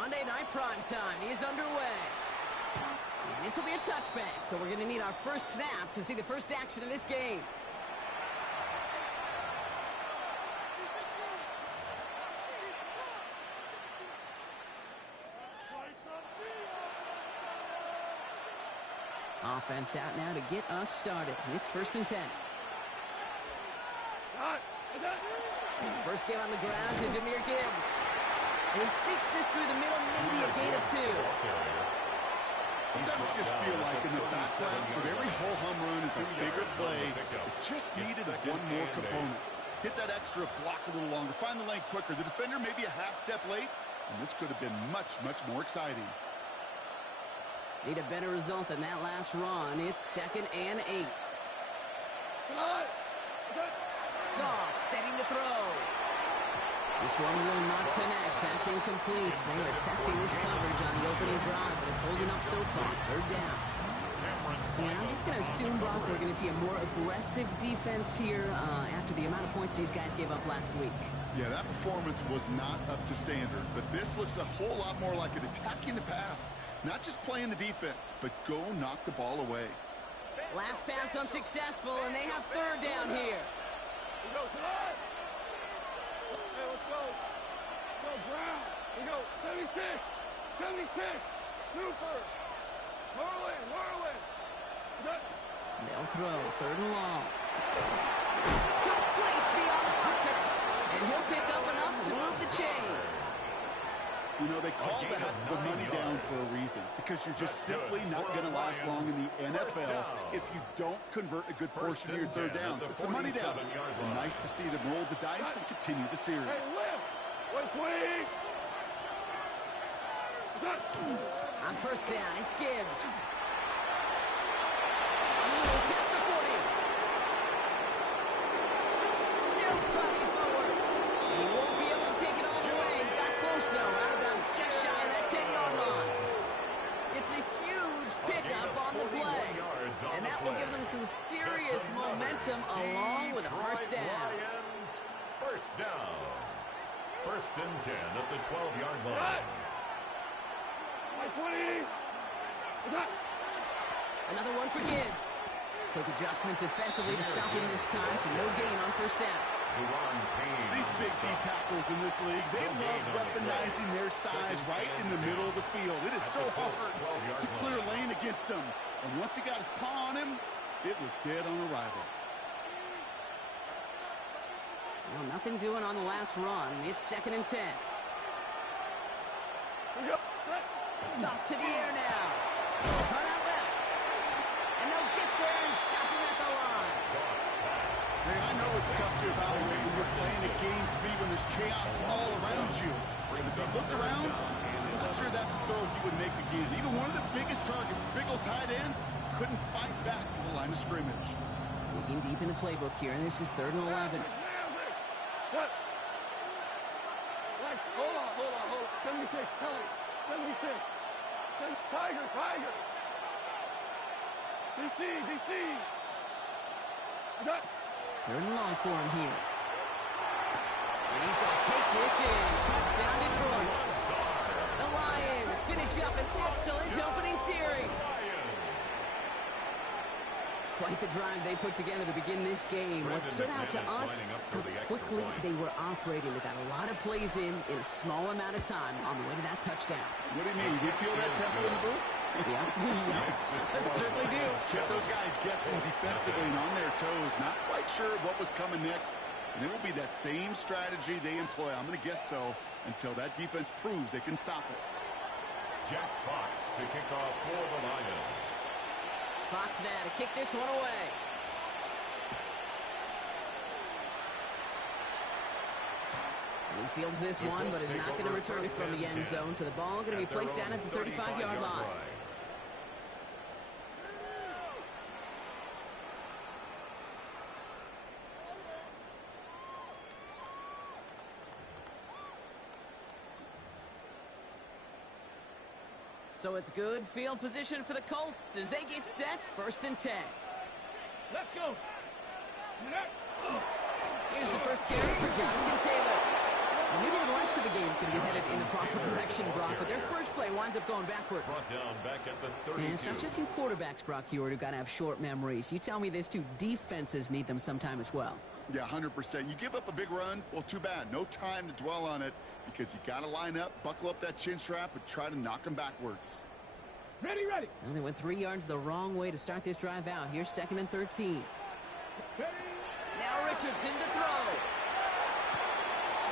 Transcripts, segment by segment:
Monday Night Prime Time is underway. And this will be a touchback, so we're going to need our first snap to see the first action of this game. Offense out now to get us started. It's 1st and 10. First game on the ground to Jahmyr Gibbs. And he sneaks this through the middle, maybe a gain of 2. Sometimes you just feel like in the background of every whole-hum run is a bigger play. It just needed one more component. Hit that extra block a little longer. Find the lane quicker. The defender may be a half step late, and this could have been much, much more exciting. Need a better result than that last run. It's 2nd and 8. Goff setting to throw. This one will not connect. That's incomplete. They were testing this coverage on the opening drive, but it's holding up so far. 3rd down. And I'm just going to assume, Brock, we're going to see a more aggressive defense here after the amount of points these guys gave up last week. Yeah, that performance was not up to standard, but this looks a whole lot more like it attacking the pass. Not just playing the defense, but go knock the ball away. Last pass unsuccessful, and they have 3rd down here. We go tonight. Hey, let's go. Go Brown. We go 76. 76. Super. Whirling. They'll throw 3rd and long. Complete beyond Parker. And he'll pick up enough to move the chains. You know, they call that the money down for a reason, because you're just simply not going to last long in the NFL if you don't convert a good portion of your 3rd downs. It's a money down. And nice to see them roll the dice and continue the series. On 1st down, it's Gibbs. Past the 40. Still fighting forward. He won't be able to take it all the way. Got close, though. Out of bounds, just shy of that 10-yard line. It's a huge pickup on the play. And that will give them some serious momentum along with a 1st down. 1st down. 1st and 10 at the 12-yard line. 20. Another one for Gibbs. Quick adjustment defensively to stop him this time, so no gain on 1st down. These big D tackles in this league, they love weaponizing their size right in the middle of the field. It is so hard to clear lane against him. And once he got his paw on him, it was dead on arrival. Well, nothing doing on the last run. It's 2nd and 10. Off to the air now. Run out left. And they'll get there and stop him at the line. Hey, I know it's tough to evaluate when you're playing at game speed when there's chaos all around you. But as he looked around, I'm not sure that's a throw he would make again. Even one of the biggest targets, big old tight end, couldn't fight back to the line of scrimmage. Digging deep in the playbook here, and this is 3rd and 11. Hold on. 76, Kelly. 76. Tiger. DC. 3rd and long for him here. And he's going to take this in. Touchdown, Detroit. The Lions finish up an excellent opening series. Quite the drive they put together to begin this game. What stood out to us, how quickly they were operating. They got a lot of plays in a small amount of time on the way to that touchdown. What do you mean? You feel that tempo in the booth? Yeah. I certainly do. Kept those guys guessing defensively and on their toes, not quite sure what was coming next. And it will be that same strategy they employ, I'm going to guess so, until that defense proves they can stop it. Jack Fox to kick off for the Lions. Fox now to kick this one away. He fields this one, but is not going to return it from the end zone, so the ball going to be placed down at the 35-yard line. So it's good field position for the Colts as they get set. 1st and 10. Let's go. Here's the first carry for Jonathan Taylor. Well, maybe the rest of the game is going to be headed in the proper direction, Brock, but their first play winds up going backwards. Brought down back at the 32. And it's not just you quarterbacks, Brock Hewitt, who got to have short memories. You tell me this too, defenses need them sometime as well. Yeah, 100%. You give up a big run, well, too bad. No time to dwell on it because you got to line up, buckle up that chin strap, and try to knock them backwards. Ready, ready. Well, they went 3 yards the wrong way to start this drive out. Here's 2nd and 13. Ready. Now Richardson to throw.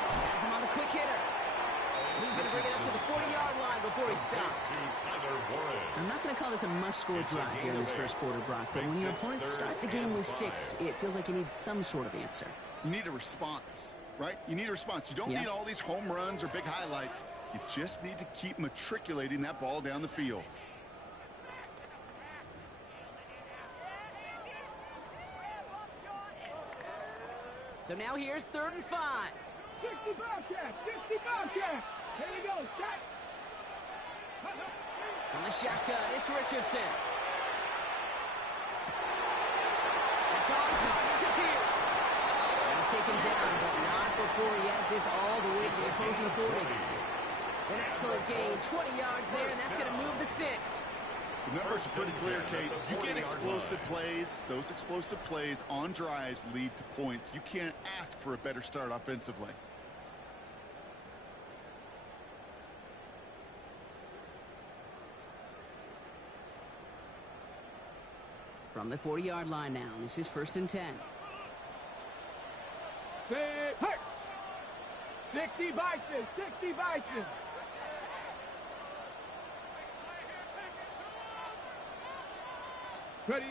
Has him on the quick hitter. He's going to bring it up to the 40-yard line before he stops. I'm not going to call this a must-score drive here in this first quarter, Brock, but when your opponents start the game with 6, it feels like you need some sort of answer. You need a response, right? You need a response. You don't need all these home runs or big highlights. You just need to keep matriculating that ball down the field. So now here's 3rd and 5. 60 Bobcats, 60 Bobcats. Here we go, shot. On the shotgun, it's Richardson. That's on target to Pierce. He's taken down, but not before he has this all the way to the opposing 40. An excellent gain, 20 yards there, and that's going to move the sticks. The numbers are pretty clear, Kate. You get explosive plays. Those explosive plays on drives lead to points. You can't ask for a better start offensively. From the 40-yard line now, this is 1st and 10. Hey, 60 Bison, 60 Bison. Ready.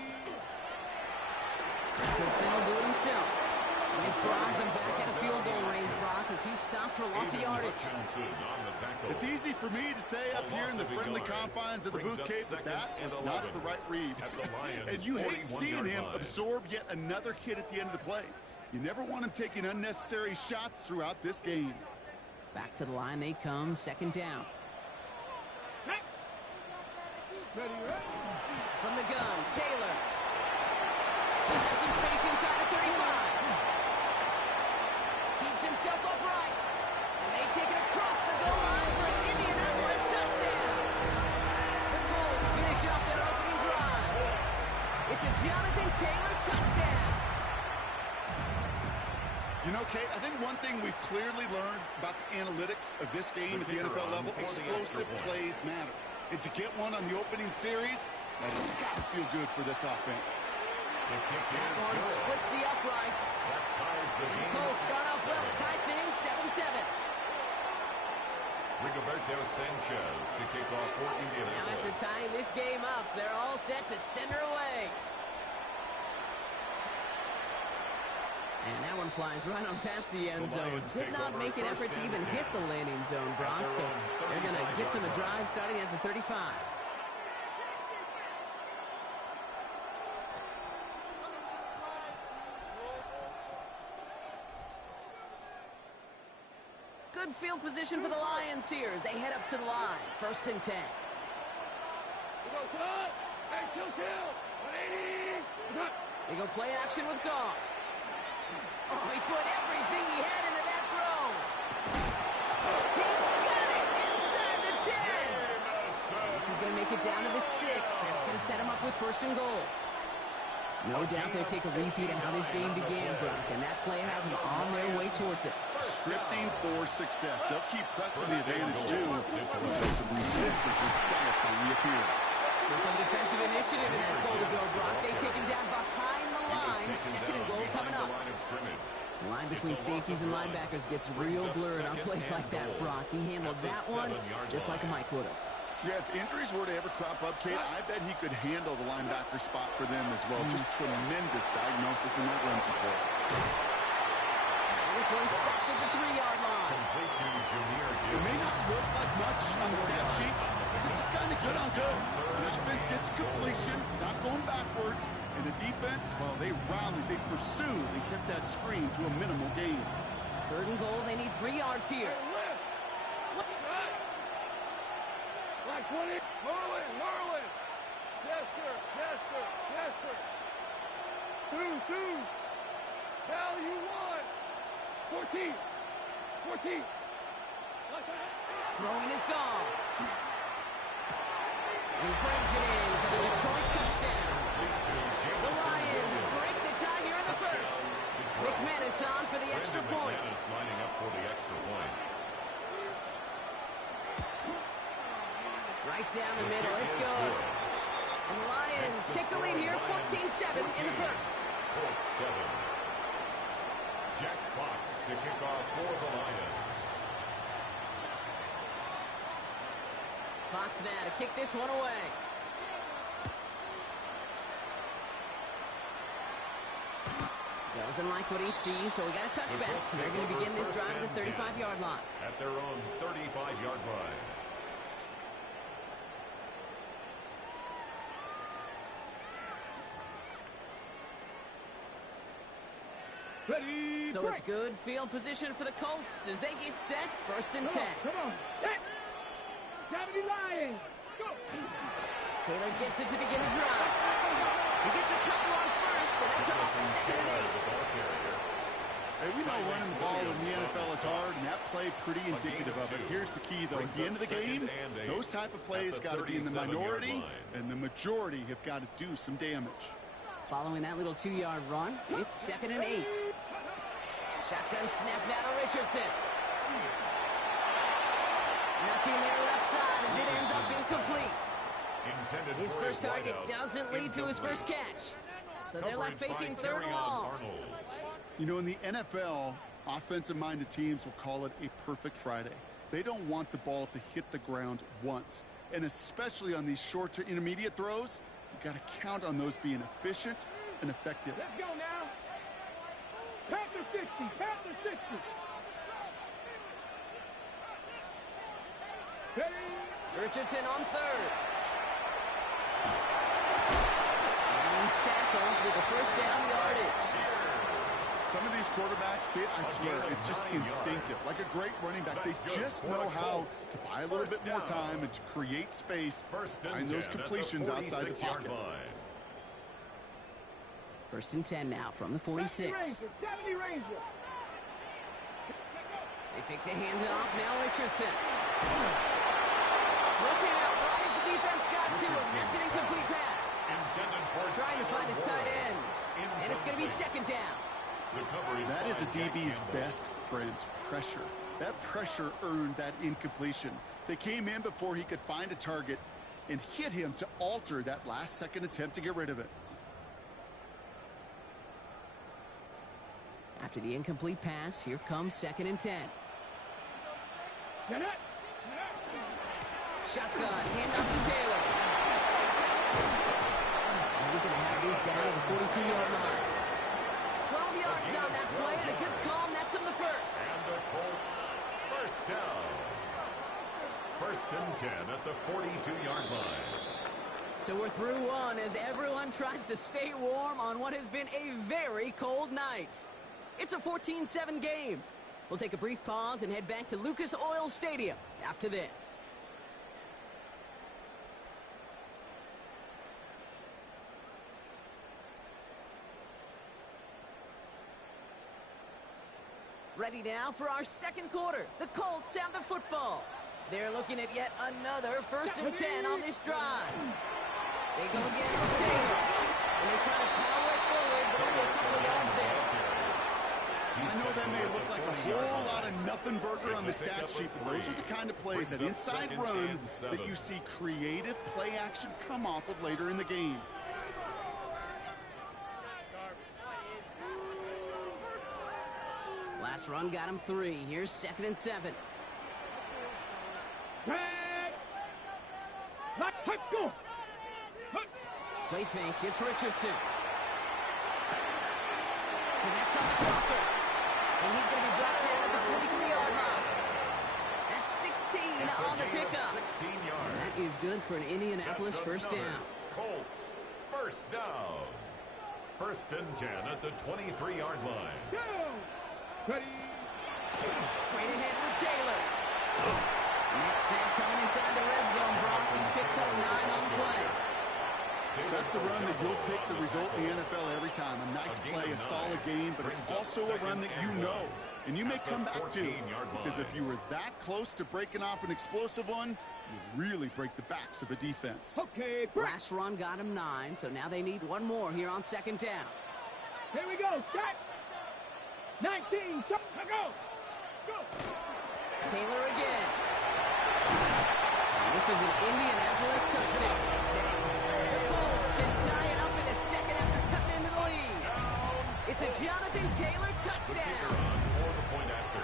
Richardson will do it himself. And this drives him back at a field goal range, Brock, as he's stopped for loss of yardage. It's easy for me to say up here in the friendly confines of the booth, Kate, but that was not the right read. And you hate seeing him absorb yet another hit at the end of the play. You never want him taking unnecessary shots throughout this game. Back to the line they come, 2nd down. Ready, ready. From the gun, Taylor. He has some space inside the 35. Keeps himself upright. And they take it across the goal line for an Indianapolis touchdown. The Colts finish off their opening drive. It's a Jonathan Taylor touchdown. You know, Kate, I think one thing we've clearly learned about the analytics of this game at the NFL level, explosive plays matter. And to get one on the opening series, that has got to feel good for this offense. The kick That is one good. splits the uprights. That ties the And the game Colts start at off well, 7. tied things 7-7. Rigoberto Sanchez to kick off for Now Indianapolis. after tying this game up, they're all set to send her away. And that one flies right on past the end zone. Did not make an effort to even hit the landing zone, Brock, so they're going to gift him a drive starting at the 35. Good field position for the Lions here as they head up to the line. 1st and 10. We go, son. Hey, kill. 180. They go play action with Goff. Oh, he put everything he had into that throw. He's got it inside the 10. This is going to make it down to the 6. That's going to set him up with 1st and goal. No doubt they'll take a repeat of how this game began, Brock, and that play has them on their way towards it. Scripting for success. They'll keep pressing the advantage, too, until some resistance is going to finally appear. So some defensive initiative in that goal to go, Brock. They take him down behind the line. 2nd and goal coming up. The line between safeties and linebackers gets real blurred on plays like that, Brock. He handled that one just like a Mike would have. Yeah, if injuries were to ever crop up, Kate, I bet he could handle the linebacker spot for them as well. Just tremendous diagnosis in that run support. And this one's stopped at the 3-yard line. It may not look like much on the stat sheet, but this is kind of good on good. The offense gets completion, not going backwards, and the defense, well, they rallied, they pursued, and kept that screen to a minimal gain. 3rd and goal, they need 3 yards here. Like 20. Merlin. Yes, sir. 2. Cal, you won. 14. Throwing is gone. He brings it in for the Detroit touchdown. The Lions break the tie here in the first. McManus on for the extra point. Lining up for the extra point. Right down the middle. It's good. And the Lions take the lead here, 14-7 in the first. Colts 7. Jack Fox to kick off for the Lions. Fox now to kick this one away. Doesn't like what he sees, so he got a touchback. They're going to begin this drive at the 35-yard line. At their own 35-yard line. Ready, So break. it's good field position for the Colts as they get set, 1st and 10. Come on, set. 70 Lions. Go. Taylor gets it to begin the drive. He gets a couple on first, and that comes up 2nd and 8. Hey, we know running the ball in the NFL is hard, and that play pretty indicative of it. Here's the key, though. At the end of the game, those type of plays got to be in the minority, and the majority have got to do some damage. Following that little 2-yard run, it's 2nd and 8. Shotgun snap now to Richardson. Nothing there left side as it ends up incomplete. His first target doesn't lead to his first catch. So they're left facing 3rd and long. You know, in the NFL, offensive-minded teams will call it a perfect Friday. They don't want the ball to hit the ground once. And especially on these short to intermediate throws, you got to count on those being efficient and effective. Let's go now. Panther 60, Panther 60. Ready. Richardson on 3rd. And he's tackled with the first down yardage. Some of these quarterbacks, kid, I swear, it's just instinctive. Like a great running back, they just know how to buy a little bit more time and to create space, find those completions outside the pocket. 1st and 10 now from the 46. 70 Ranger. They fake the handoff. Now Richardson. Looking out right as the defense got to him. That's an incomplete pass. Trying to find his tight end. And it's going to be 2nd down. That is a DB's best friend, pressure. That pressure earned that incompletion. They came in before he could find a target and hit him to alter that last-second attempt to get rid of it. After the incomplete pass, here comes 2nd and 10. Shotgun, handoff to Taylor. And he's going to have this down at the 42-yard line. 12 yards on that play, and a good call nets him the first. And the Colts, 1st down. 1st and 10 at the 42-yard line. So we're through one as everyone tries to stay warm on what has been a very cold night. It's a 14-7 game. We'll take a brief pause and head back to Lucas Oil Stadium after this. Ready now for our 2nd quarter. The Colts have the football. They're looking at yet another 1st and 10 on this drive. They go again with Taylor. And they try to power it forward, but only a couple of yards there. I know that may look like a whole lot of nothing burger on the stat sheet, but those are the kind of plays, that inside run, that you see creative play action come off of later in the game. Last run got him 3. Here's 2nd and 7. Go. Play fake. It's Richardson. Connects on the crosser. And he's going to be brought down at the 23-yard line. That's 16 on the pickup. 16 yards. That is good for an Indianapolis first down. Colts, 1st down. 1st and 10 at the 23-yard line. Go. Ready. Straight ahead with Taylor. Next snap coming inside the red zone. Brock, he picks up 9 on the play. That's a run that you'll take the result in the NFL every time. A nice play, a solid game, but it's also a run that you know And you may come back too, 14-yard line. because if you were that close to breaking off an explosive one, you really break the backs of a defense. Okay, break. Last run got him 9, so now they need one more here on second down. Here we go. Set. 19. Go. Go. Taylor again. And this is an Indianapolis touchdown. The Colts can tie it up in a second after cutting into the lead. It's a Jonathan Taylor The kicker touchdown. on for the point after.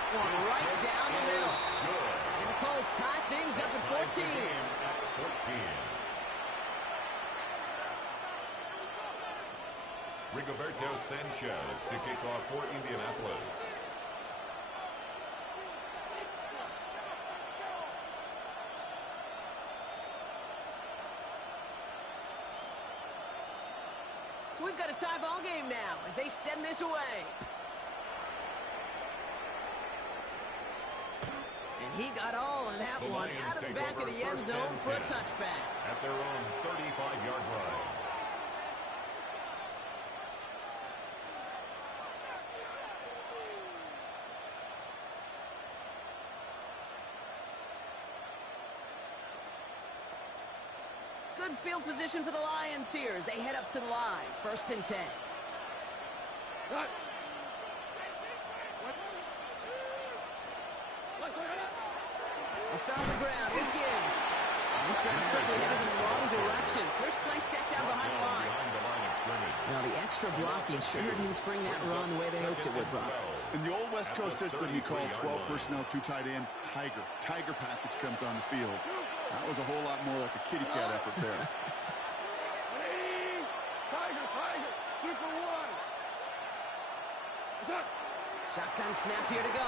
That one right down the middle. Good. And the Colts tie things up at 14. Ties the game at 14. Rigoberto Sanchez to kick off for Indianapolis. So we've got a tie ball game now as they send this away. And he got all of that The one Lions out of the take back of over the end first zone and for a 10 touchback. at their own 35-yard line. Good field position for the Lions here as they head up to the line. First and 10. They'll start on the ground with Gibbs. And this drive's quickly headed in the wrong direction. First play set down behind the line. Behind the line of scrimmage. Now the extra blocking sure didn't spring that run the way they hoped it would, Brock. In the old West Coast system, you call 12 personnel, 2 tight ends, Tiger. Tiger package comes on the field. That was a whole lot more like a kitty cat effort there. Tiger. 2 for 1. Shotgun snap here to go.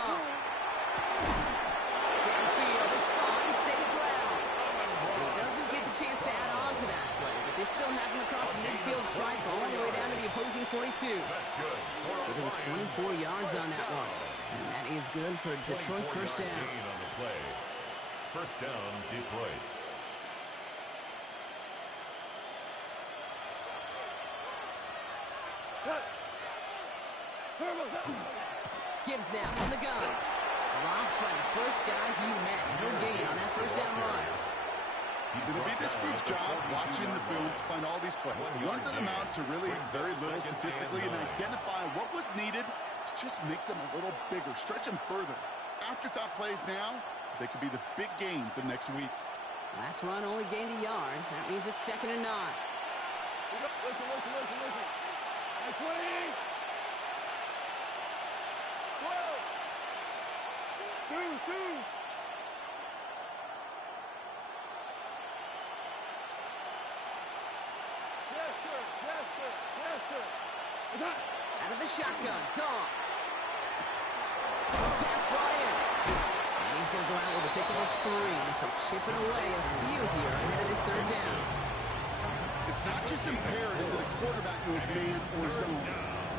Downfield is fine, safe ground. And he doesn't get the chance to add on to that play, but this still has him across the midfield stripe all the way down to the opposing 42. That's good. Give him 24 yards on that one. And that is good for Detroit first down. Gain on the play. First down, Detroit. Gibbs now from the gun. Drops by the first guy he met. No gain on that first down run. It's going to be this group's job watching the film to find all these plays. The ones that amount to really very little statistically and identify what was needed to just make them a little bigger, stretch them further. Afterthought plays now, they could be the big gains of next week. Last run only gained a yard. That means it's 2nd and 9. Listen. Hey, 20. 12. 2. Yes, sir. Out of the shotgun. Call. Pass brought in. And he's going to go out with a pick of a 3. So chipping away a few here ahead of this 3rd down. It's not just imperative that a quarterback knows man or zone.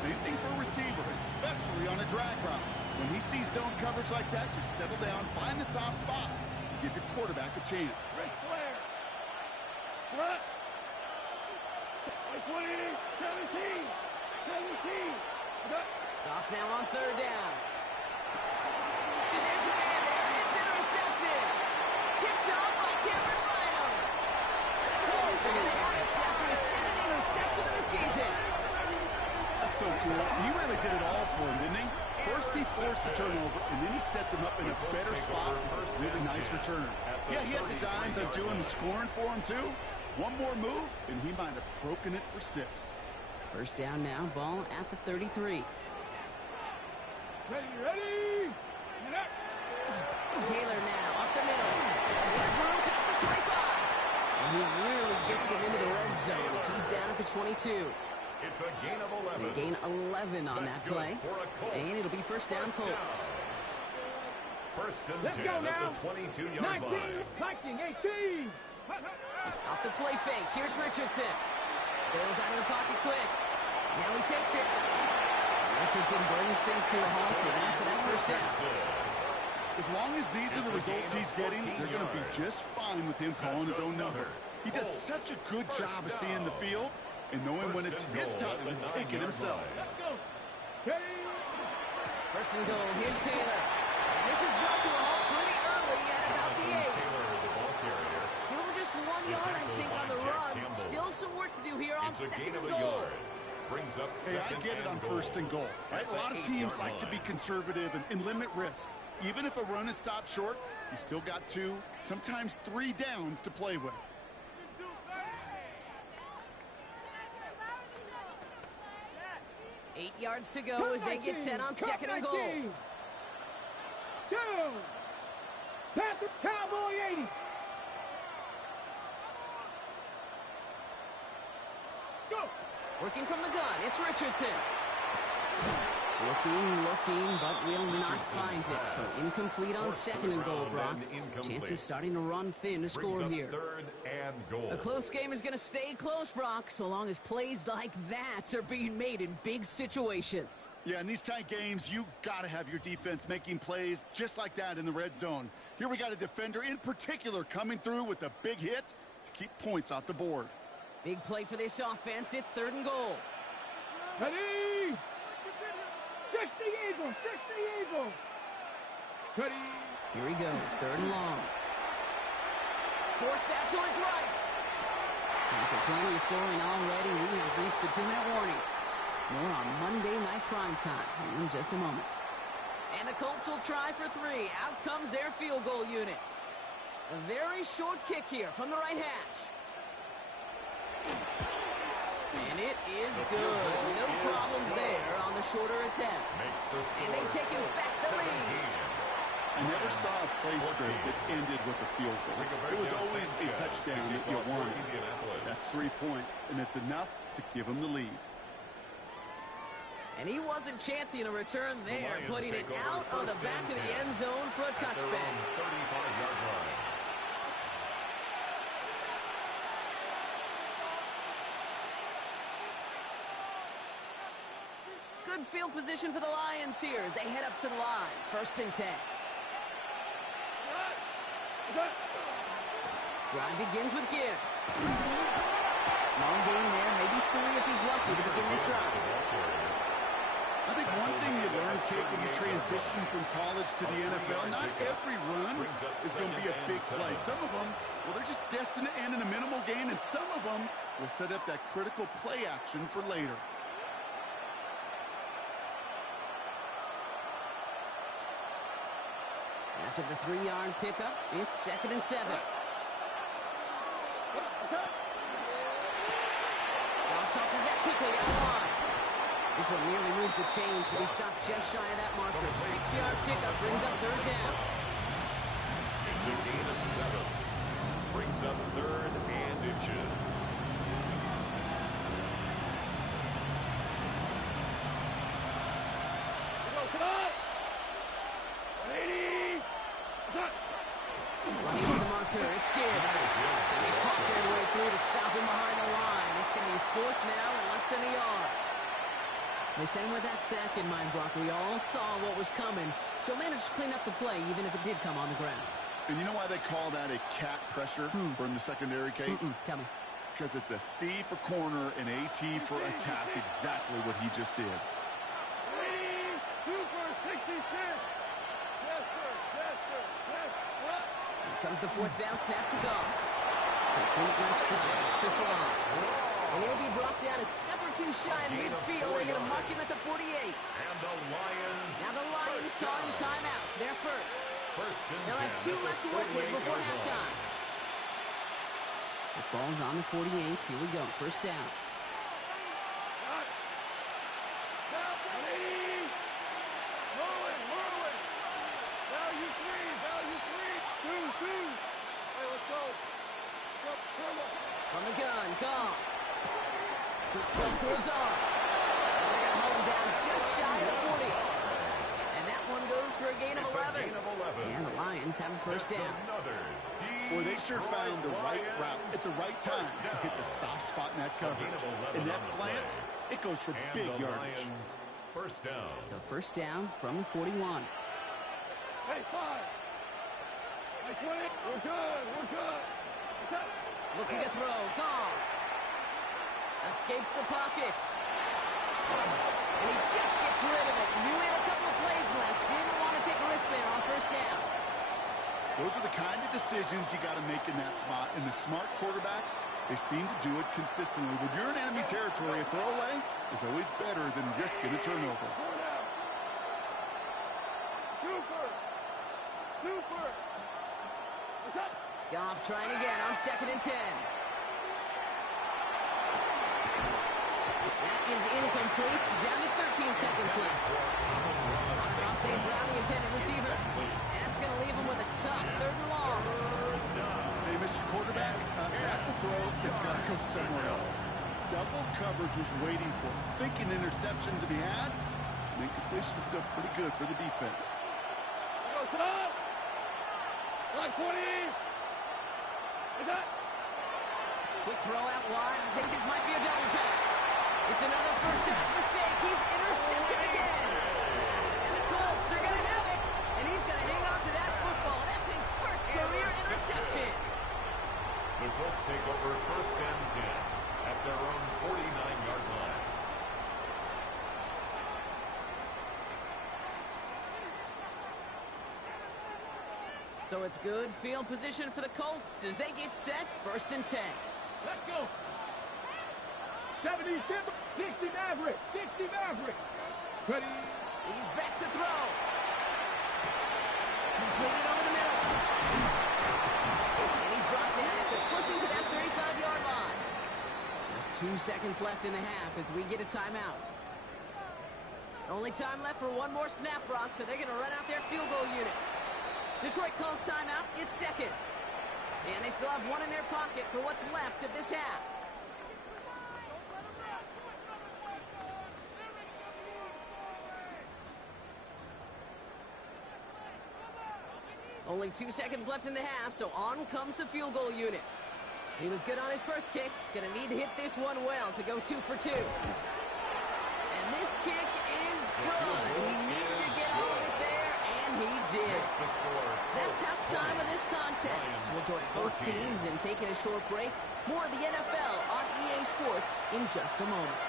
Same thing for a receiver, especially on a drag route. When he sees zone coverage like that, just settle down, find the soft spot, and give your quarterback a chance. Rick Flair. Front. 20. 17. Off now on 3rd down. And there's a man there. It's intercepted. Picked up by Cameron Bynum. The Colts are going to have it after his 2nd interception of the season. That's so cool. He really did it all for him, didn't he? First he forced the turnover, and then he set them up in a better spot with a really nice return. Yeah, he had designs on doing the scoring for him, too. One more move, and he might have broken it for 6. First down now, ball at the 33. Ready. Taylor now, up the middle. He has room past the 25. And he really gets them into the red zone as he's down at the 22. It's a gain of 11. They gain 11 on That's that play. good for a Colts. And it'll be first down, Colts. First and Let's 10 go at now. the 22-yard 19. line. 18. Off the play fake. Here's Richardson. Bails out of the pocket quick. Now he takes it. Richardson brings things to a halt for that first down. As long as these are the results he's getting, they're going to be just fine with him calling his own number. He does such a good job of seeing the field, and knowing when it's his time to take it himself. Let's go. Ready? First and goal. Here's Taylor. And this is brought to a halt pretty early at about the 8. Taylor is the ball carrier. Give him just 1 yard, I think, on the run. Still some work to do here on It's a second gain of and a goal. yard. Brings up Hey, I second get it on and goal. first and goal. Right? At A lot the of teams 8-yard like to be line. conservative and limit risk. Even if a run is stopped short, you still got 2, sometimes 3 downs to play with. 8 yards to go as they get set on second and goal. Go. Pass it, Cowboy 80. Go. Working from the gun, it's Richardson. Looking, but will not find it. So incomplete on second and goal, Brock. Chances starting to run thin to score Brings up here. third and goal. A close game is going to stay close, Brock, so long as plays like that are being made in big situations. Yeah, in these tight games, you got to have your defense making plays just like that in the red zone. Here we got a defender in particular coming through with a big hit to keep points off the board. Big play for this offense. It's third and goal. Ready? 60 Eagles, 60 Eagles. Ready? Here he goes, third and long. Forced that to his right. So after plenty of scoring already, we have reached the 2-minute warning. More on Monday Night Prime Time in just a moment. And the Colts will try for 3. Out comes their field goal unit. A very short kick here from the right hash. And it is good. No problems there on the shorter attempt. Makes the score And they've taken back the lead. 17. I never saw a play script that ended with a field goal. It was always a touchdown that you wanted. That's 3 points, and it's enough to give them the lead. And he wasn't chancing a return there, Lions putting it take over out on the first back of and the 10. end zone for a At their touchback. own 35-yard line. Good field position for the Lions here as they head up to the line. First and 10. Drive begins with Gibbs. Small gain there, maybe 3 if he's lucky to begin this drive. I think one thing you learn, Kate, when you transition from college to the NFL, not every run is going to be a big play. Some of them, well, they're just destined to end in a minimal gain, and some of them will set up that critical play action for later. After the 3-yard pickup, it's second and 7. Goff tosses that quickly down the line. This one nearly moves the chains, but he stopped just shy of that marker. 6-yard pickup brings up third down. It's a gain of 7. Brings up third and inches. Come on! 180! Running on the marker, it's Gibbs. And they fought their way through to stop him behind the line. It's going to be fourth now and less than a yard. They sent him with that sack in mind, Brock. We all saw what was coming, so managed to clean up the play even if it did come on the ground. And you know why they call that a cat pressure from the secondary, Kate? Tell me. Because it's a C for corner and AT for attack, exactly what he just did. 2 for 66. Yes, sir. Yes, sir. Yes, what? Here comes the fourth down snap to Goff. Complete left side. It's just long. And he'll be brought down a step or two shy of midfield. They're going to mark him at the 48. And the Lions. Now the Lions calling timeout. They're first. First and They'll have 10 2 at the left to work with before 48-yard line. halftime. The ball's on the 48. Here we go. First down. From the gun, Goff. Quick slow to his arm. And they're going to hold him down just shy of the 40. And that one goes for a gain of It's 11. a gain of 11. And the Lions have a first That's down. another Boy, they sure found the right route at the right time First to hit the down. soft spot in that coverage. And that slant, it goes for And big the yardage. Lions first down. So first down from the 41. Hey, 5. Hey, 20. We're good. We're good. What's up? Looking to throw. Goff. Escapes the pocket. And he just gets rid of it. Knew he had a couple of plays left. Didn't want to take a risk there on first down. Those are the kind of decisions you got to make in that spot. And the smart quarterbacks, they seem to do it consistently. When you're in enemy territory, a throwaway is always better than risking a turnover. Super. What's up? Goff trying again on 2nd and 10. That is incomplete. Down to 13 seconds left. Across St. Brown, the intended receiver. That's going to leave him with a tough 3rd and long. Hey, Mr. Quarterback, that's a throw that's got to go somewhere else. Double coverage was waiting for him. Thinking interception to be had. And incompletion was still pretty good for the defense. Go, up! Like 20! What's that? Quick throw out wide. I think this might be a double pass. It's another first half mistake. He's intercepted again. And the Colts are going to have it. And he's going to hang on to that football. That's his first career interception. The Colts take over 1st and 10 at their own 49-yard line. So it's good field position for the Colts as they get set. 1st and 10. Let's go. 70, 60 Maverick. 60 Maverick. Ready. He's back to throw. Completed over the middle. And he's brought down after pushing to that 35-yard line. Just 2 seconds left in the half as we get a timeout. Only time left for one more snap, Brock, so they're going to run out their field goal unit. Detroit calls timeout. It's 2nd. And they still have one in their pocket for what's left of this half. Only 2 seconds left in the half, so on comes the field goal unit. He was good on his first kick. Gonna need to hit this one well to go 2 for 2. And this kick is good. He needed to get all of it there, and he did. That's halftime of this contest. We'll join both teams in taking a short break. More of the NFL on EA Sports in just a moment.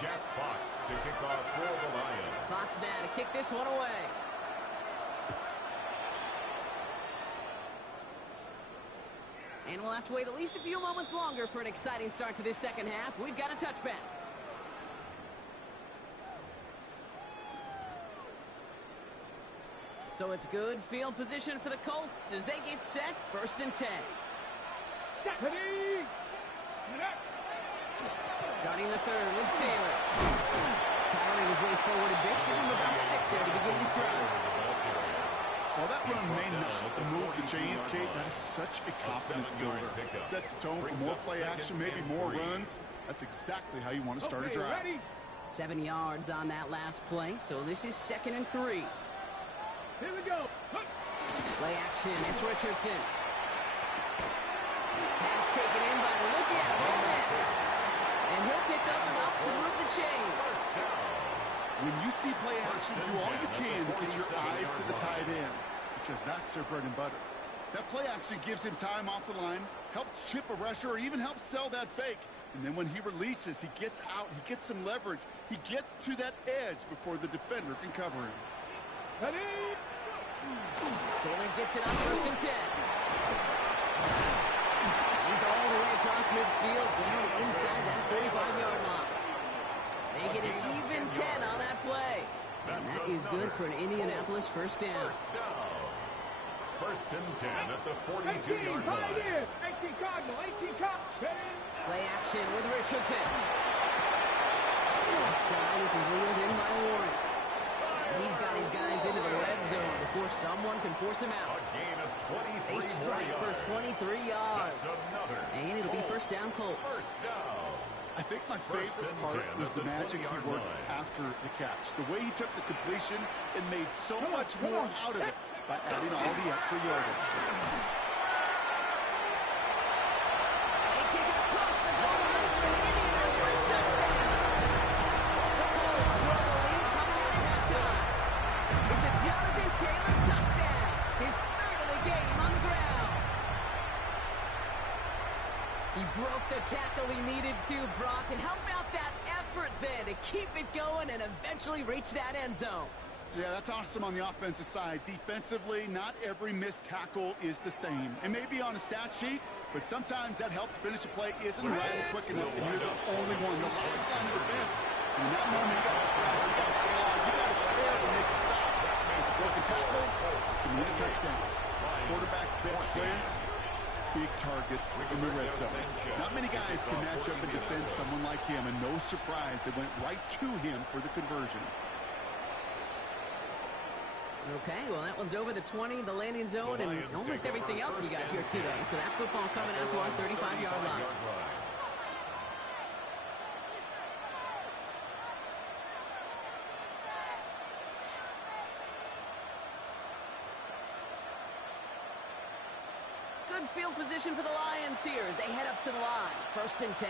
Jack Fox to kick off for the Lions. Fox now to kick this one away. And we'll have to wait at least a few moments longer for an exciting start to this second half. We've got a touchback. So it's good field position for the Colts as they get set. 1st and 10. Ready. Starting the 3rd with Taylor. Powering his way forward a bit. Give him about 6 there to begin this drive. While that run may not move the chains, Kate, that is such a confidence builder. Sets the tone for more play action, maybe more runs. That's exactly how you want to start a drive. 7 yards on that last play, so this is 2nd and 3. Here we go. Play action, it's Richardson. Pass taken in by the rookie out of Ole Miss. And he'll pick up enough to move the chains. When you see play action, do all you can to get your eyes to the tight end, because that's their bread and butter. That play action gives him time off the line, helps chip a rusher, or even helps sell that fake. And then when he releases, he gets out, he gets some leverage. He gets to that edge before the defender can cover him. Ready. Taylor gets it on 1st and 10. He's all the way across midfield, down inside that 35-yard line. They get an even 10 on that play. And that is good for an Indianapolis first down. 1st and 10 at the 42-yard line. 18 Cardinal, 18 Cardinal. Play action with Richardson. Outside, this is reeled in by Warren. He's got his guys into the red zone before someone can force him out. They strike for 23 yards. And it'll be first down Colts. I think my favorite part was the magic he worked after the catch. The way he took the completion and made so much more out of it by adding all the extra yardage. They take it across the goal line for an Indianapolis touchdown. The Colts throw the lead coming out of halftime. It's a Jonathan Taylor touchdown. His 3rd of the game on the ground. too, Brock. And how about that effort then to keep it going and eventually reach that end zone? Yeah, that's awesome on the offensive side. Defensively, not every missed tackle is the same. It may be on a stat sheet, but sometimes that help to finish a play isn't right and quick enough, and you're the only one. The last line of defense, in that moment, you got to scratch, you got to tail on, you got to tear to make it stop. It's a broken tackle, it's going to need a touchdown. Quarterback's best friend, big targets in the red zone. Not many guys can match up and defend someone like him, and no surprise, they went right to him for the conversion. Okay, well, that one's over the 20, the landing zone, and almost everything else we got here today. So that football coming out to our 35-yard line. Good field position for the Lions here as they head up to the line. 1st and 10.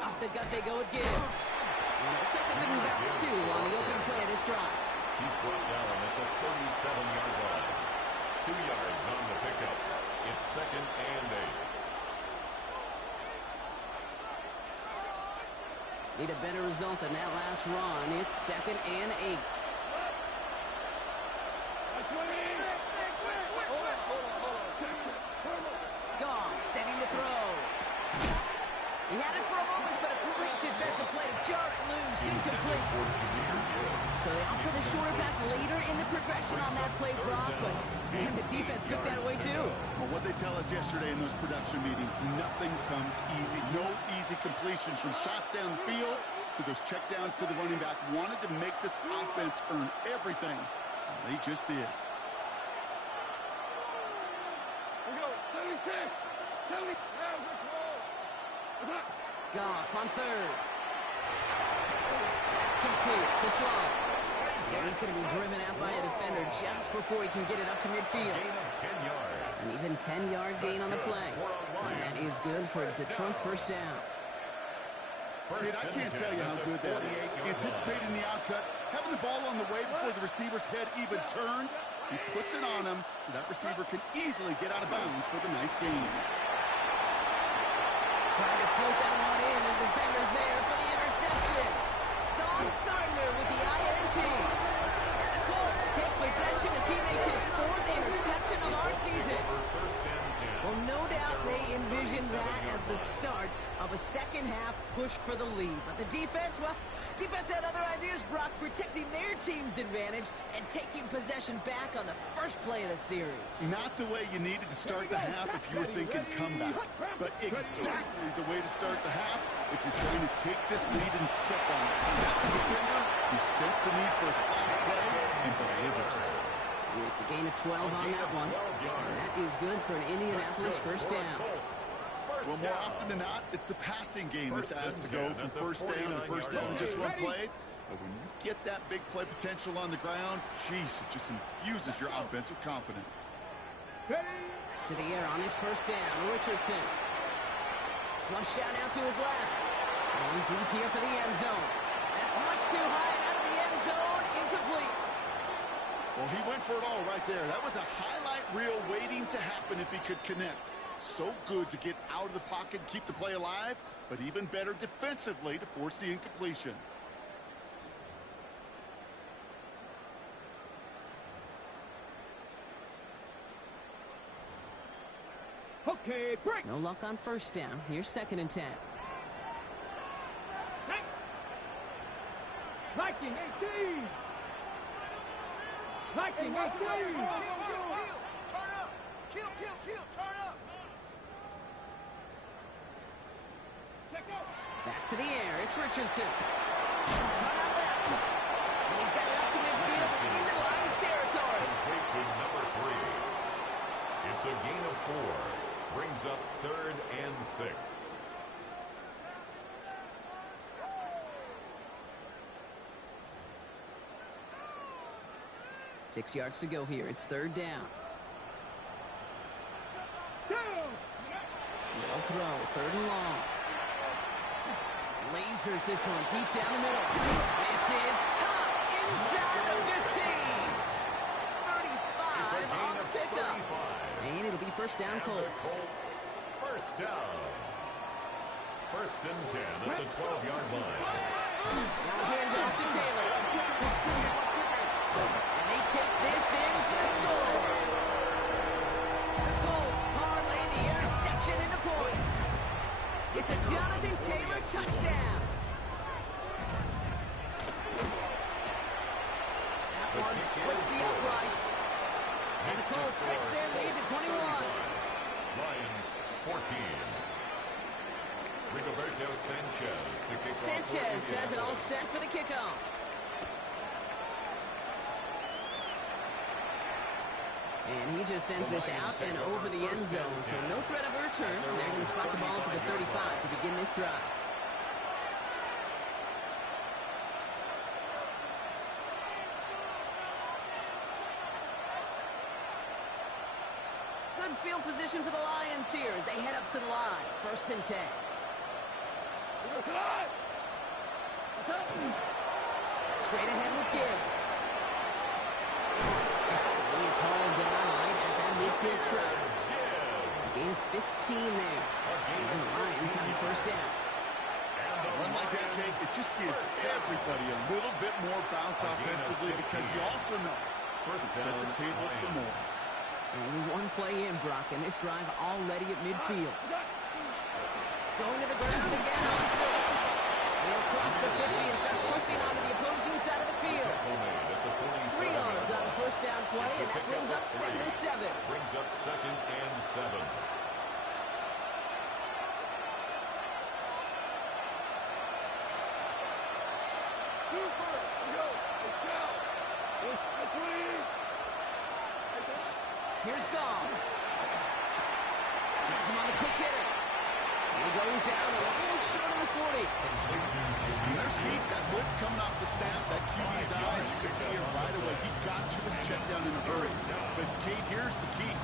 Off the gut they go with Gibbs. And it looks like they're going to about 2 on the opening play of this drive. He's brought down at the 37-yard line. 2 yards on the pickup. It's 2nd and 8. Need a better result than that last run. It's 2nd and 8. Goff setting the throw. He had it for a moment, but a great defensive play to jar it loose. Incomplete. So they opt for the shorter pass later in the progression on that play, Brock, but man, the defense took that away too. Well, what they tell us yesterday in those production meetings, nothing comes easy. No easy completions from shots down the field to those checkdowns to the running back. Wanted to make this offense earn everything. They just did. Goff on 3rd. That's complete to Slow. And he's going to be driven out by a defender just before he can get it up to midfield. An even 10-yard gain on the play. And that is good for a Detroit 1st down. Kid, I can't tell you how good that is. Anticipating the outcut, having the ball on the way before the receiver's head even turns. He puts it on him so that receiver can easily get out of bounds for the nice gain. Trying to float that one in, and the defender's there for the interception. Sauce Gardner with the INT. And the Colts take possession as he makes his 4th interception of our season. Well, no doubt they envisioned that as the start of a second-half push for the lead. But the defense, well, defense had other ideas, Brock, protecting their team's advantage and taking possession back on the first play of the series. Not the way you needed to start the half if you were thinking comeback, but exactly the way to start the half if you're trying to take this lead and step on it. That's a defender who sensed the need for a splash play and delivers. It's a gain of 12 on that one. And that is good for an Indianapolis 1st down. Well, more often than not, it's the passing game that's asked to go from 1st down to 1st down in just one play. But when you get that big play potential on the ground, geez, it just infuses your offense with confidence. To the air on his 1st down, Richardson. Flush out now to his left. Going deep here for the end zone. That's much too high and out of the end zone. Incomplete. Well, he went for it all right there. That was a highlight reel waiting to happen if he could connect. So good to get out of the pocket, keep the play alive, but even better defensively to force the incompletion. Okay, break. No luck on 1st down. Here's 2nd and 10. Viking 18. Viking 18. Turn up. Kill, turn up. Back to the air. It's Richardson. Cut out left. And he's got it up to midfield into Lions territory. Complete to number 3. It's a gain of 4. Brings up 3rd and 6. Six yards to go here. It's 3rd down. No throw. 3rd and long. Lasers this one deep down the middle. This is caught inside the 15. 35 on the pickup. And it'll be first down, Colts. First down. First and 10 at the 12-yard line. Now hand off to Taylor. And they take this in for the score. The Colts parlay the interception into points. It's a Jonathan Taylor touchdown. That one splits the uprights. And the Colts stretch their lead to 21. Lions 14. Rigoberto Sanchez to kick off. Sanchez has it all set for the kickoff. And he just sends this out and over the end zone, so no threat of a return. They're going to spot the ball up at the 35 to begin this drive. Good field position for the Lions here as they head up to the line. First and 10. Straight ahead with Gibbs. He is hauled down right at that midfield stripe. Gain 15 there. And the Lions have a first down. Run like that, Kate, it just gives everybody a little bit more bounce offensively because you also know it can set the table for more. Only one play in, Brock, and this drive already at midfield. Going to the ground again on foot. They'll cross the 50 and start pushing onto the opposing side of the field. 3 yards on the first down play, and that brings up 2nd and 7. Brings up 2nd and 7. Here's Gall. Has him on the quick hitter. And he goes out a little short of the 40. There's heat. That blitz coming off the snap. That QB's eyes, you can see it right away. He got to his check down in a hurry. But, Kate, here's the key.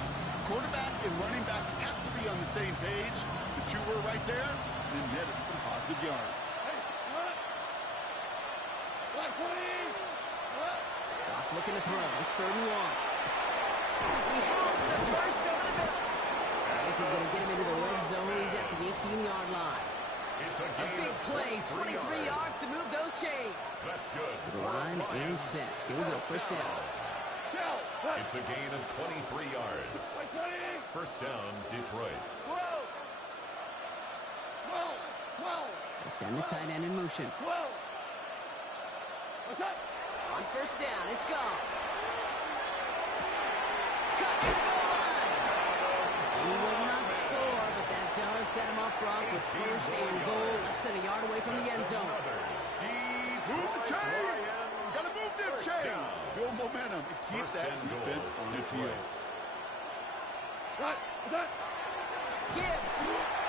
Quarterback and running back have to be on the same page. The two were right there and netted some positive yards. Off looking to throw. It's 3rd and 1. He has the first over the middle. This is going to get him into the red zone. He's at the 18-yard line. It's A big play, 23 yards to move those chains. That's good. To the line and set. Here we go, first down. It's a gain of 23 yards. First down, Detroit. They send the tight end in motion. On first down, it's gone. Cut to the goal line. He will not score, but that does set him up, Brock, with first and goal, less than a yard away from the end zone. Move the chains! Gotta move them chains! Build momentum and keep that defense on its heels. Gibbs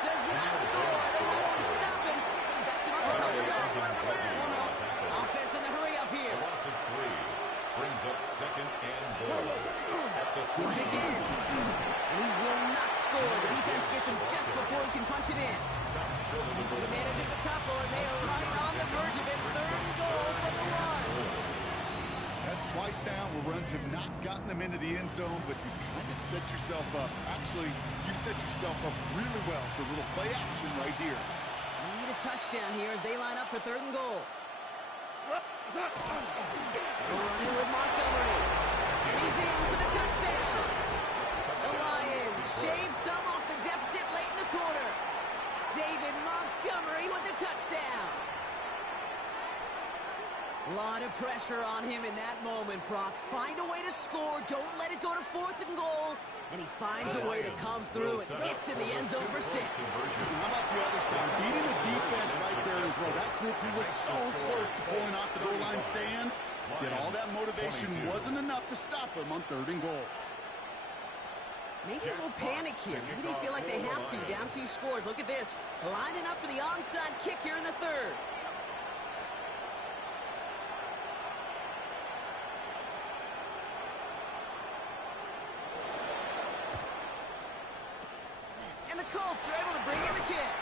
does not score. They won't stop him. Back to the offense in the hurry up here. Loss of 3 brings up 2nd and goal. Gibbs again. And he will not score. The defense gets him just before he can punch it in. He manages a couple, and they are right on the verge of it. 3rd and goal from the 1. That's twice now where runs have not gotten them into the end zone, but you kind of set yourself up. Actually, you set yourself up really well for a little play action right here. Need a touchdown here as they line up for 3rd and goal. Running with Montgomery. And he's in for the touchdown. The Lions shave some off the deficit late in the quarter. David Montgomery with the touchdown. A lot of pressure on him in that moment, Brock. Find a way to score. Don't let it go to 4th and goal. And he finds a way to come through and gets in the end zone for 6. How about the other side? Beating the defense right there as well. That group who was so close to pulling off the goal line stand, yet all that motivation wasn't enough to stop him on 3rd and goal. Maybe a little panic here. Maybe they feel like they have to. Down 2 scores. Look at this. Lining up for the onside kick here in the 3rd. And the Colts are able to bring in the kick.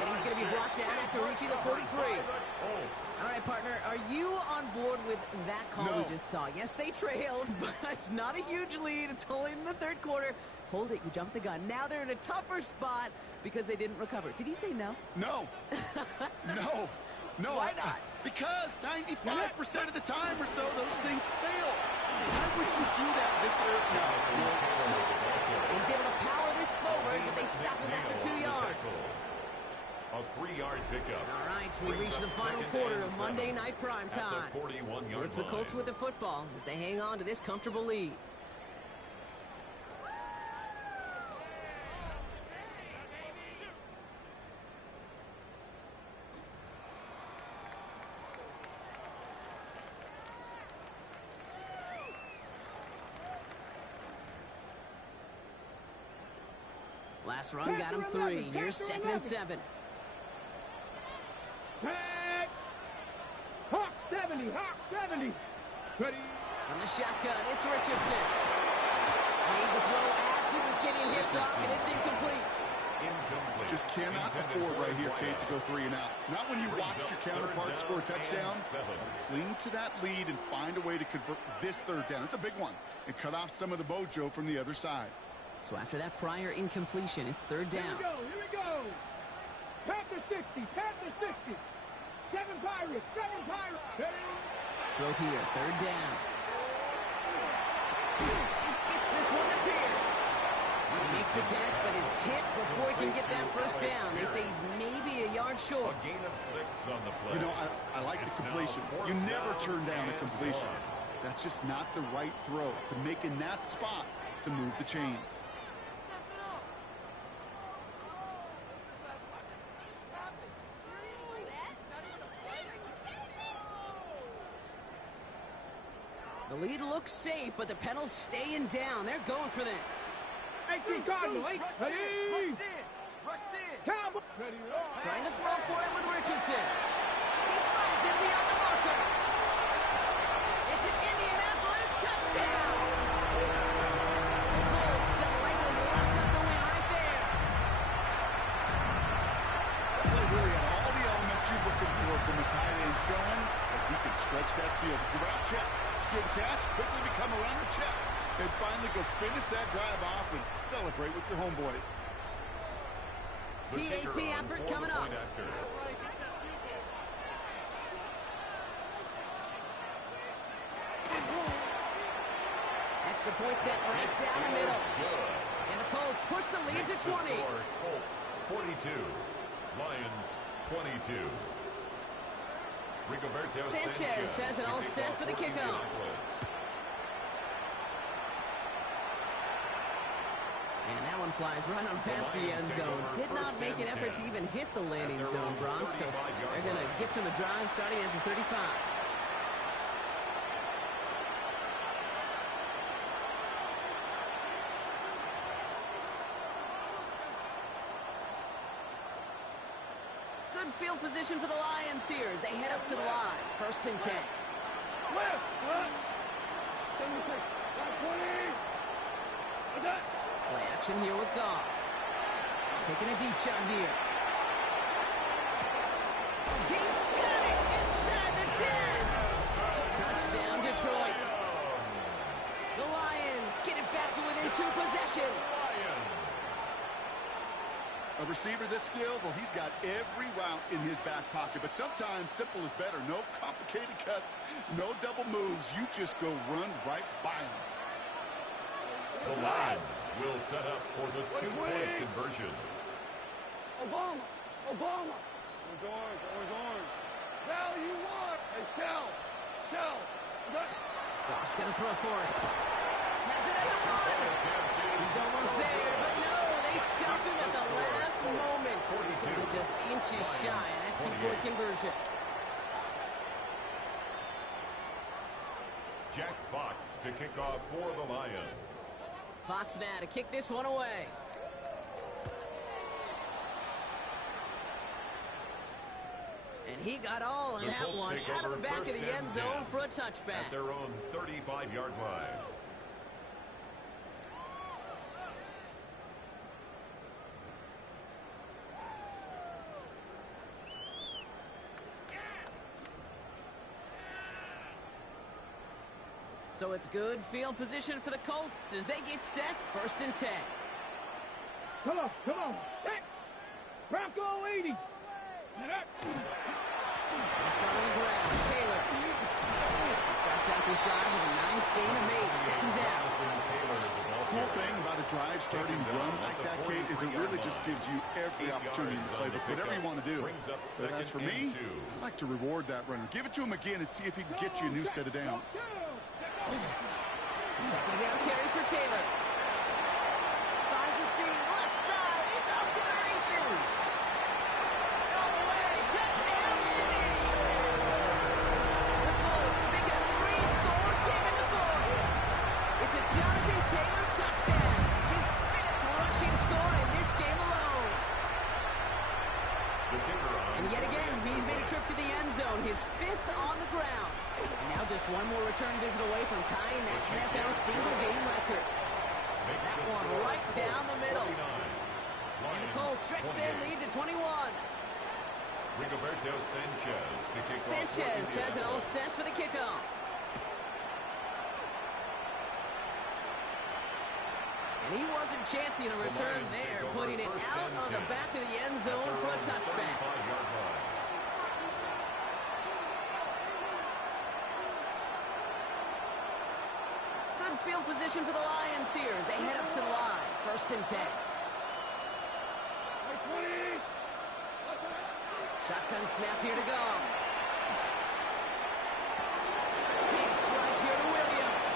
And he's going to be brought down after reaching the 43. All right, partner, are you on board with that call we just saw? Yes, they trailed, but it's not a huge lead. It's only in the third quarter. Hold it, you jumped the gun. Now they're in a tougher spot because they didn't recover. Did he say no? No. No. Why not? Because 95% of the time or so, those things fail. Why would you do that this early? No. He's able to power this forward, but they stop him after 2 yards. A 3-yard pickup. All right, we reach the final quarter of Monday Night Primetime. It's the Colts with the football as they hang on to this comfortable lead. Last run got him 3. Here's 2nd and 7. Tag! Hawk 70! Hawk 70! Ready? From the shotgun, it's Richardson. Made the throw as he was getting hit block, and it's incomplete. Just cannot afford right here, Kate, to go 3 and out. Not when you watched your counterpart score a touchdown. Cling to that lead and find a way to convert this 3rd down. It's a big one. And cut off some of the mojo from the other side. So after that prior incompletion, it's 3rd down. Here we go! Panther 60! Panther 60! 7 Pirates! 7 Pirates! Ready? Throw here, 3rd down. Gets this one to Pierce. He makes the catch, but is hit before he can get that 1st down. They say he's maybe a yard short. A gain of 6 on the play. You know, I like the completion. You never turn down a completion. That's just not the right throw to make in that spot to move the chains. The lead looks safe, but the pedals staying down. They're going for this. 18 Cardinal, 8. Ready? Rush in! Cowboy! Ready? Trying to throw for it with Richardson. He finds him beyond the marker. It's an Indianapolis touchdown. The Colts have likely locked up the win right there. That play really had all the elements you're looking for from a tight end, showing that we can stretch that field. If you're out, check. Secure the catch, quickly become a runner, check. And finally go finish that drive off and celebrate with your homeboys. PAT effort coming up. Extra point set right down the middle. And the Colts push the lead to 20. Colts 42, Lions 22. Rigoberto Sanchez has it all set for the kickoff. And that one flies right on past the end zone. Did not make an effort to even hit the landing zone, Bronx. So they're going to gift him a drive starting at the 35. Good field position for the Lions here as they head up to the line. 1st and 10. Left! 76! 20! What's that? Play action here with Goff. Taking a deep shot here. He's got it inside the 10. Touchdown, Detroit. The Lions get it back to within 2 possessions. A receiver this skilled, well, he's got every route in his back pocket. But sometimes simple is better. No complicated cuts, no double moves. You just go run right by him. The Lions will set up for the 2-point conversion. Obama! Orange, orange. Val, you want? Hey, Shell. Goff's going to throw for it. Has it at the 1. He's almost there, but no, they stop him at the last moment. He's going to be just inches shy of that 2-point conversion. Jack Fox to kick off for the Lions. Fox now to kick this one away. And he got all on that one out of the back of the end zone for a touchback. At their own 35-yard line. So it's good field position for the Colts as they get set, 1st and 10. Come on, set. Bronco 80. Start on the ground, Taylor. He starts out this drive with a nice gain of 8, 2nd down. The whole thing about a drive starting run like that, Kate, is it really just gives you every opportunity in the playbook, whatever you want to do. But as for me, I like to reward that runner. Give it to him again and see if he can get you a new set of downs. 2nd down carry for Taylor. Finds a seam, left side, he's off to the races. All the way, touchdown, Indy. The Colts make it a 3-score game in the 4th. It's a Jonathan Taylor touchdown, his 5th rushing score in this game alone. And yet again, he's made a trip to the end zone, his 5th on the ground. And now just one more return visit away from tying that NFL single-game record. That one right down the middle. And the Colts stretch their lead to 21. Rigoberto Sanchez to kick off. Sanchez has it all set for the kickoff. And he wasn't chancing a return there, putting it out on the back of the end zone for a touchback. Good field position for the Lions here as they head up to the line. 1st and 10. Shotgun snap here to go. Big strike here to Williams.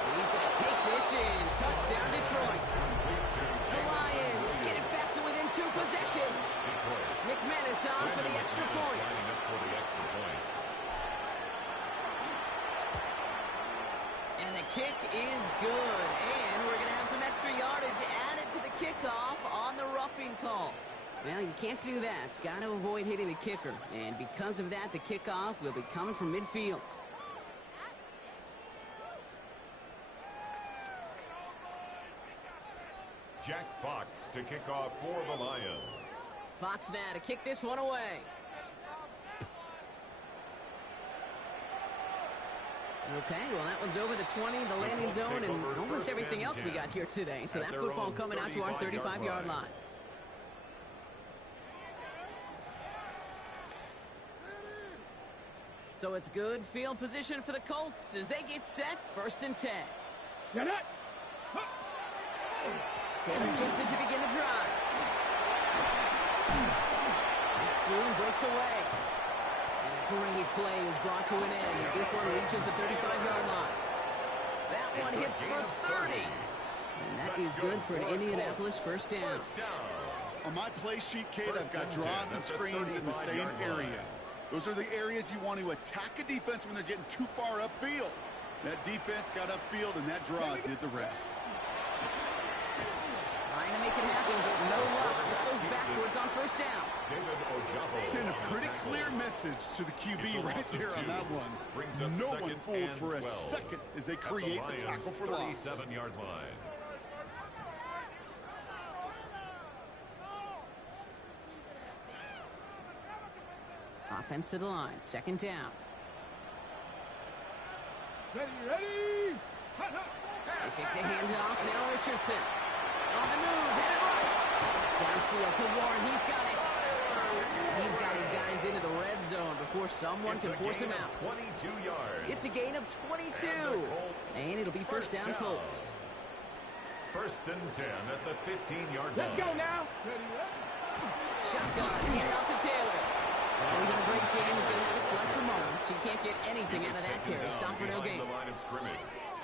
And he's going to take this in. Touchdown, Detroit. The Lions get it back to within 2 possessions. McManus on for the extra point. And the kick is good. And we're going to have some extra yardage added to the kickoff on the roughing call. Well, you can't do that. Got to avoid hitting the kicker. And because of that, the kickoff will be coming from midfield. Jack Fox to kick off for the Lions. Fox now to kick this one away. Okay, well, that one's over the 20, the landing zone, and almost everything else we got here today. So that football coming out to our 35-yard line. So it's good field position for the Colts as they get set, 1st and 10. Taylor gets it to begin the drive. Breaks through and breaks away. And a great play is brought to an end as this one reaches the 35-yard line. That one hits for 30. And that is good for an Indianapolis 1st down. On my play sheet, Kate, I've got draws and screens in the same area. Those are the areas you want to attack a defense when they're getting too far upfield. That defense got upfield, and that draw did the rest. Trying to make it happen, but no luck. This goes backwards on 1st down. Send a pretty clear message to the QB right there on that one. No one fooled for a second as they create the tackle for loss. 37-yard line. Offense to the line, 2nd down. Ready. They take the handoff, now Richardson. On the move, headed right. Downfield to Warren, he's got it. He's got his guys into the red zone before someone can force him out. 22 yards. It's a gain of 22. And it'll be 1st down Colts. 1st and 10 at the 15-yard line. Let's go now. Shotgun, hand off to Taylor. Well, even a great game is going to have its lesser moments. You can't get anything out of that carry. Stop for no gain.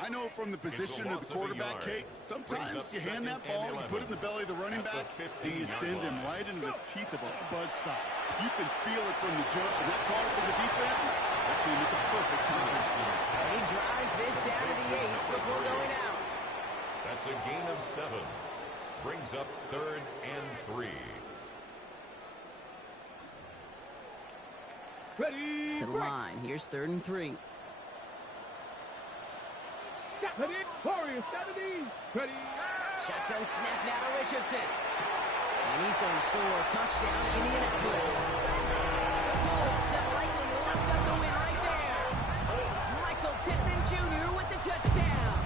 I know from the position of the quarterback, Kate, sometimes you hand that ball, you put it in the belly of the running back, and you send him right into the teeth of a buzzsaw. You can feel it from the jump, and that call from the defense, that came at the perfect time. He drives this down to the 8 before going out. That's a gain of 7. Brings up 3rd and 3. Ready. To the line. Here's 3rd and 3. Warriors 70. Ready. Shotgun snap now to Richardson. And he's going to score a touchdown, Indianapolis. The Colts have likely locked up the win right there. Michael Jr. with the touchdown.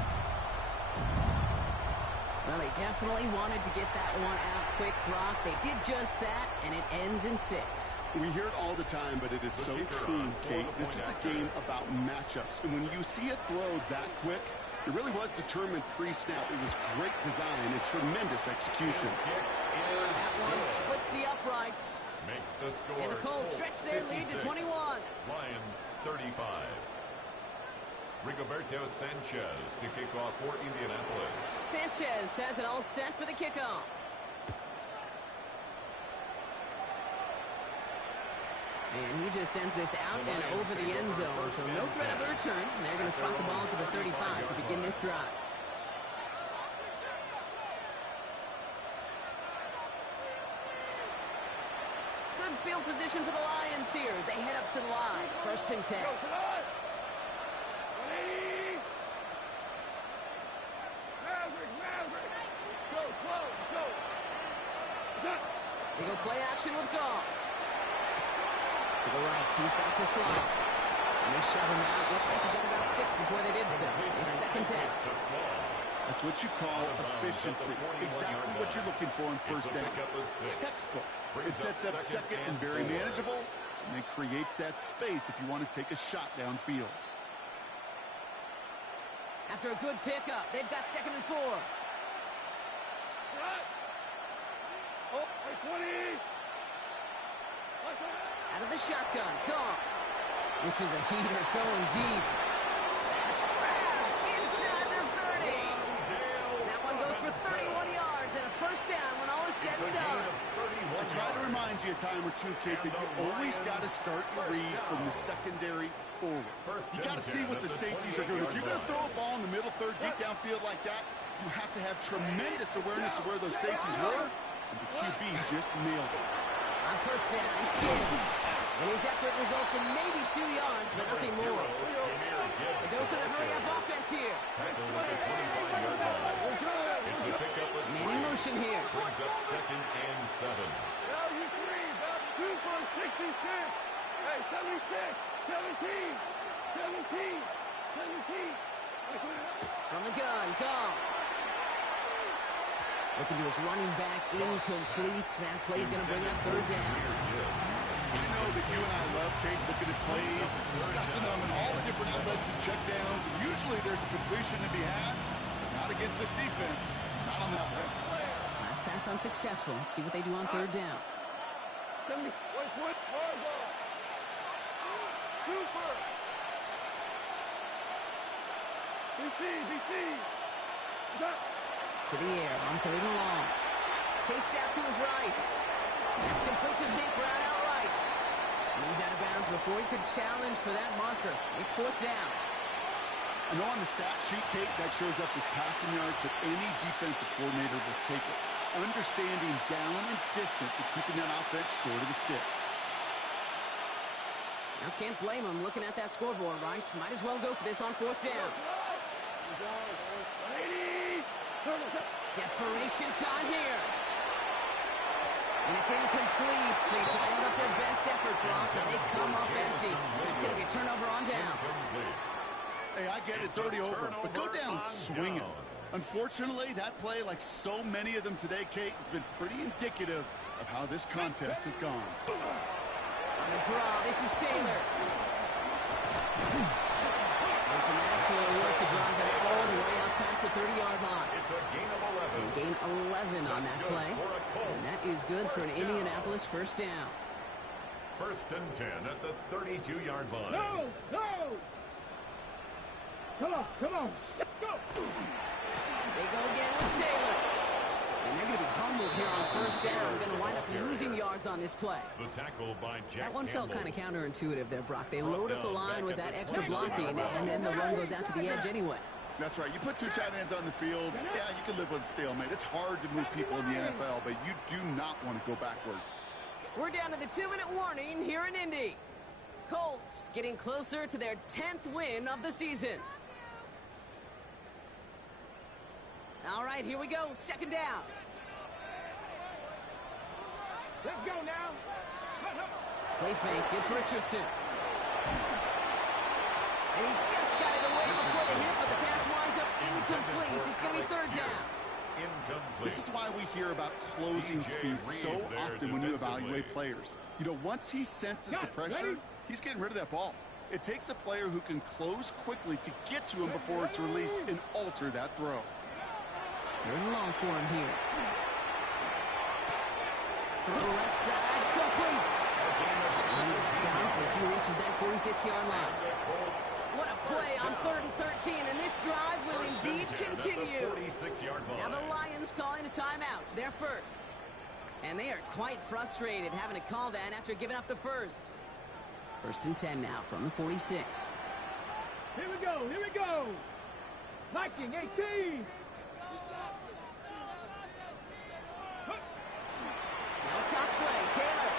Well, they definitely wanted to get that one out quick, Brock. They did just that, and it ends in 6. We hear it all the time, but it is so true, Kate. This is a game about matchups. And when you see a throw that quick, it really was determined pre-snap. It was great design and tremendous execution. That one splits the uprights. Makes the score. And the Colts stretch their lead to 21. Lions 35. Rigoberto Sanchez to kick off for Indianapolis. Sanchez has it all set for the kickoff. And he just sends this out and over the end zone, so no threat of a return. And they're going to spot the ball to the 35 to begin this drive. Good field position for the Lions here as they head up to the line. 1st and 10. They go play action with Goff. To the right, he's got to slide. And they shove him out. Looks like he got about 6 before they did so. It's 2nd down. That's what you call efficiency. Exactly what you're looking for in 1st down. Textbook. It sets up 2nd and very manageable, and it creates that space if you want to take a shot downfield. After a good pickup, they've got 2nd and 4. Out of the shotgun, Goff. This is a heater going deep. That's grabbed inside the 30. That one goes for 31 yards and a 1st down when all is said and done. I try to remind you a time or two, Kate, that you always got to start your read from the secondary forward. You got to see what the safeties are doing. If you're going to throw a ball in the middle third, deep downfield like that, you have to have tremendous awareness of where those safeties were, and the QB just nailed it. On 1st down, it's Gibbs. And his effort results in maybe 2 yards, but nothing more. A dose of the hurry-up offense here. Tackle at the 25-yard line. It's a pickup of Man in motion here. Brings up 2nd and 7. Now you 3, back 2 for 66. Hey, 76, 17, 17, 17. From the gun, Goff. Looking to his running back, incomplete. That play's going to bring up 3rd down. I know that you and I love, Kate, looking at plays, discussing them, and all the different outlets and checkdowns. And usually there's a completion to be had, but not against this defense. Not on that one. Last pass unsuccessful. Let's see what they do on 3rd down. Super. BC. To the air on 3rd and long. Chased out to his right. That's complete to St. Brown outright. And he's out of bounds before he could challenge for that marker. It's 4th down. I know on the stat sheet, Kate, that shows up as passing yards, but any defensive coordinator will take it. Understanding down and distance and keeping that offense short of the sticks. Now can't blame him looking at that scoreboard, right? Might as well go for this on 4th down. Desperation time here. And it's incomplete. They dialed up their best effort, Brock, but they come up empty. It's going to be a turnover on downs. Hey, I get it. It's already over. But go down swinging. Unfortunately, that play, like so many of them today, Kate, has been pretty indicative of how this contest has gone. On the draw, this is Taylor. And some excellent work to drive them all the way out past the 30-yard line. It's a gain of 11. So gain 11 on that play. And that is good for an Indianapolis 1st down. 1st and 10 at the 32-yard line. No! Come on. Go! They go again with Taylor. And they're going to be humbled here on 1st down. Going to wind up losing yards on this play. The tackle by Jack That one felt kind Campbell. of counterintuitive there, Brock. They load up the line with that extra blocking, and then the run goes out to the edge anyway. That's right. You put 2 tight ends on the field, yeah, you can live with a stalemate. It's hard to move people in the NFL, but you do not want to go backwards. We're down to the 2-minute warning here in Indy. Colts getting closer to their 10th win of the season. All right, here we go. 2nd down. Let's go now. Play fake. It's Richardson. And he just got it away before the hit, but the pass winds up incomplete. It's going to be third down. Incomplete. This is why we hear about closing speed so often when you evaluate players. You know, once he senses the pressure, he's getting rid of that ball. It takes a player who can close quickly to get to him before it's released and alter that throw. Third and long for him here. Throw left side, complete. And he's stopped as he reaches that 46-yard line. What a play on 3rd and 13, and this drive will indeed continue. Now the Lions calling a timeout, their first. And they are quite frustrated having to call that after giving up the first. 1st and 10 now from the 46. Here we go, here we go. Viking 18. Now a toss play, Taylor.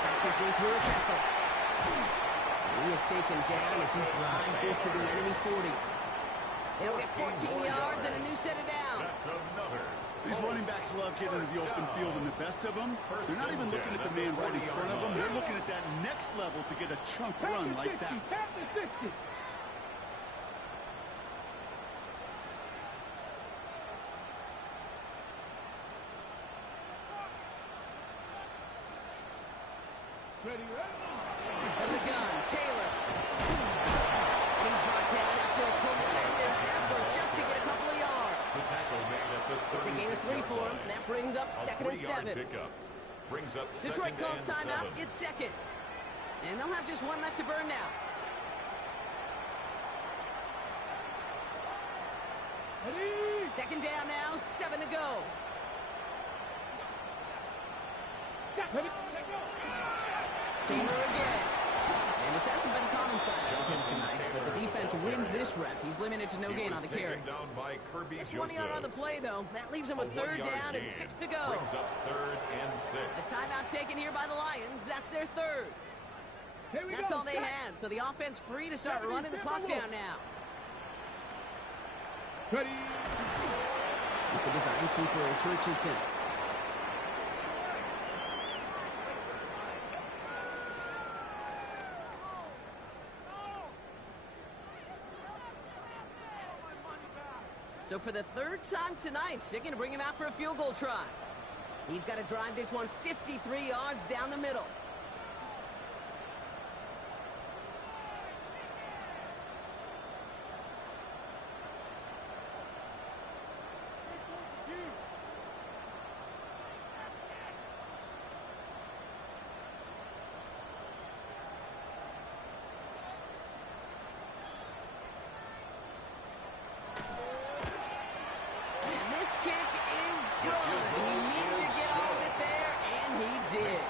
Fights his way through a tackle. And he is taken down as he drives this to the enemy 40. It'll get 14 yards and a new set of downs. That's another. These running backs love getting into the open field, and the best of them, they're not even looking at the man right in front of them. They're looking at that next level to get a chunk run like that. Tap the 60. Ready, From the gun, Taylor. And he's brought down after a tremendous effort just to get a couple of yards. The tackle made at the It's a gain of 3 for him. That brings up 2nd and 7. Pickup. Brings up Detroit second calls and timeout. 7. It's second. And they'll have just one left to burn now. ready. 2nd down now, 7 to go. Ready. Taylor again. And this hasn't been common-sided with him tonight, but the defense wins this rep. He's limited to no gain on the carry. Down by Kirby Just 1 yard on the play, though. That leaves him with 3rd down and 6 to go. Brings up 3rd and 6. A timeout taken here by the Lions. That's their 3rd. Here we That's go. all they had, so the offense free to start running the clock down now. Ready. It's a design keeper. It's Richardson. So for the 3rd time tonight, they're going to bring him out for a field goal try. He's got to drive this one 53 yards down the middle. Kick is good. He needed to get all of it there, and he did.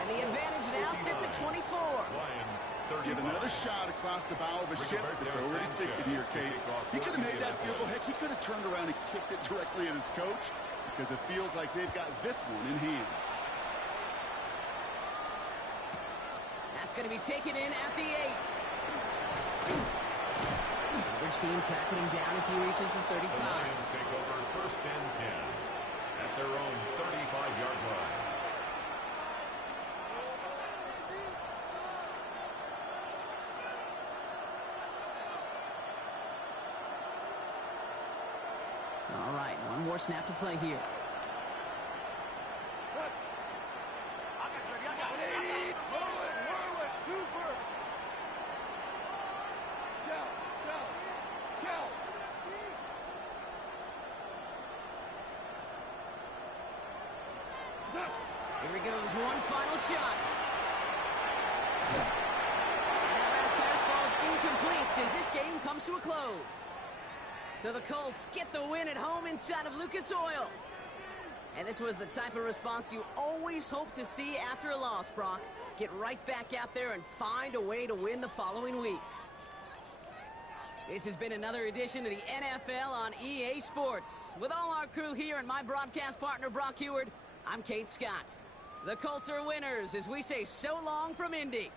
And the advantage now sits at 24. Lions, 35. Get another shot across the bow of a ship that's already sinking here, Kate. He could have made that field goal. Heck, he could have turned around and kicked it directly at his coach because it feels like they've got this one in hand. That's going to be taken in at the 8. Coverage team tracking him down as he reaches the 35. The Lions take over 1st and 10 at their own 35-yard line. All right, one more snap to play here. Here he goes, one final shot. And that last pass falls incomplete as this game comes to a close. So the Colts get the win at home inside of Lucas Oil. And this was the type of response you always hope to see after a loss, Brock. Get right back out there and find a way to win the following week. This has been another edition of the NFL on EA Sports. With all our crew here and my broadcast partner, Brock Heward, I'm Kate Scott. The Colts are winners as we say so long from Indy.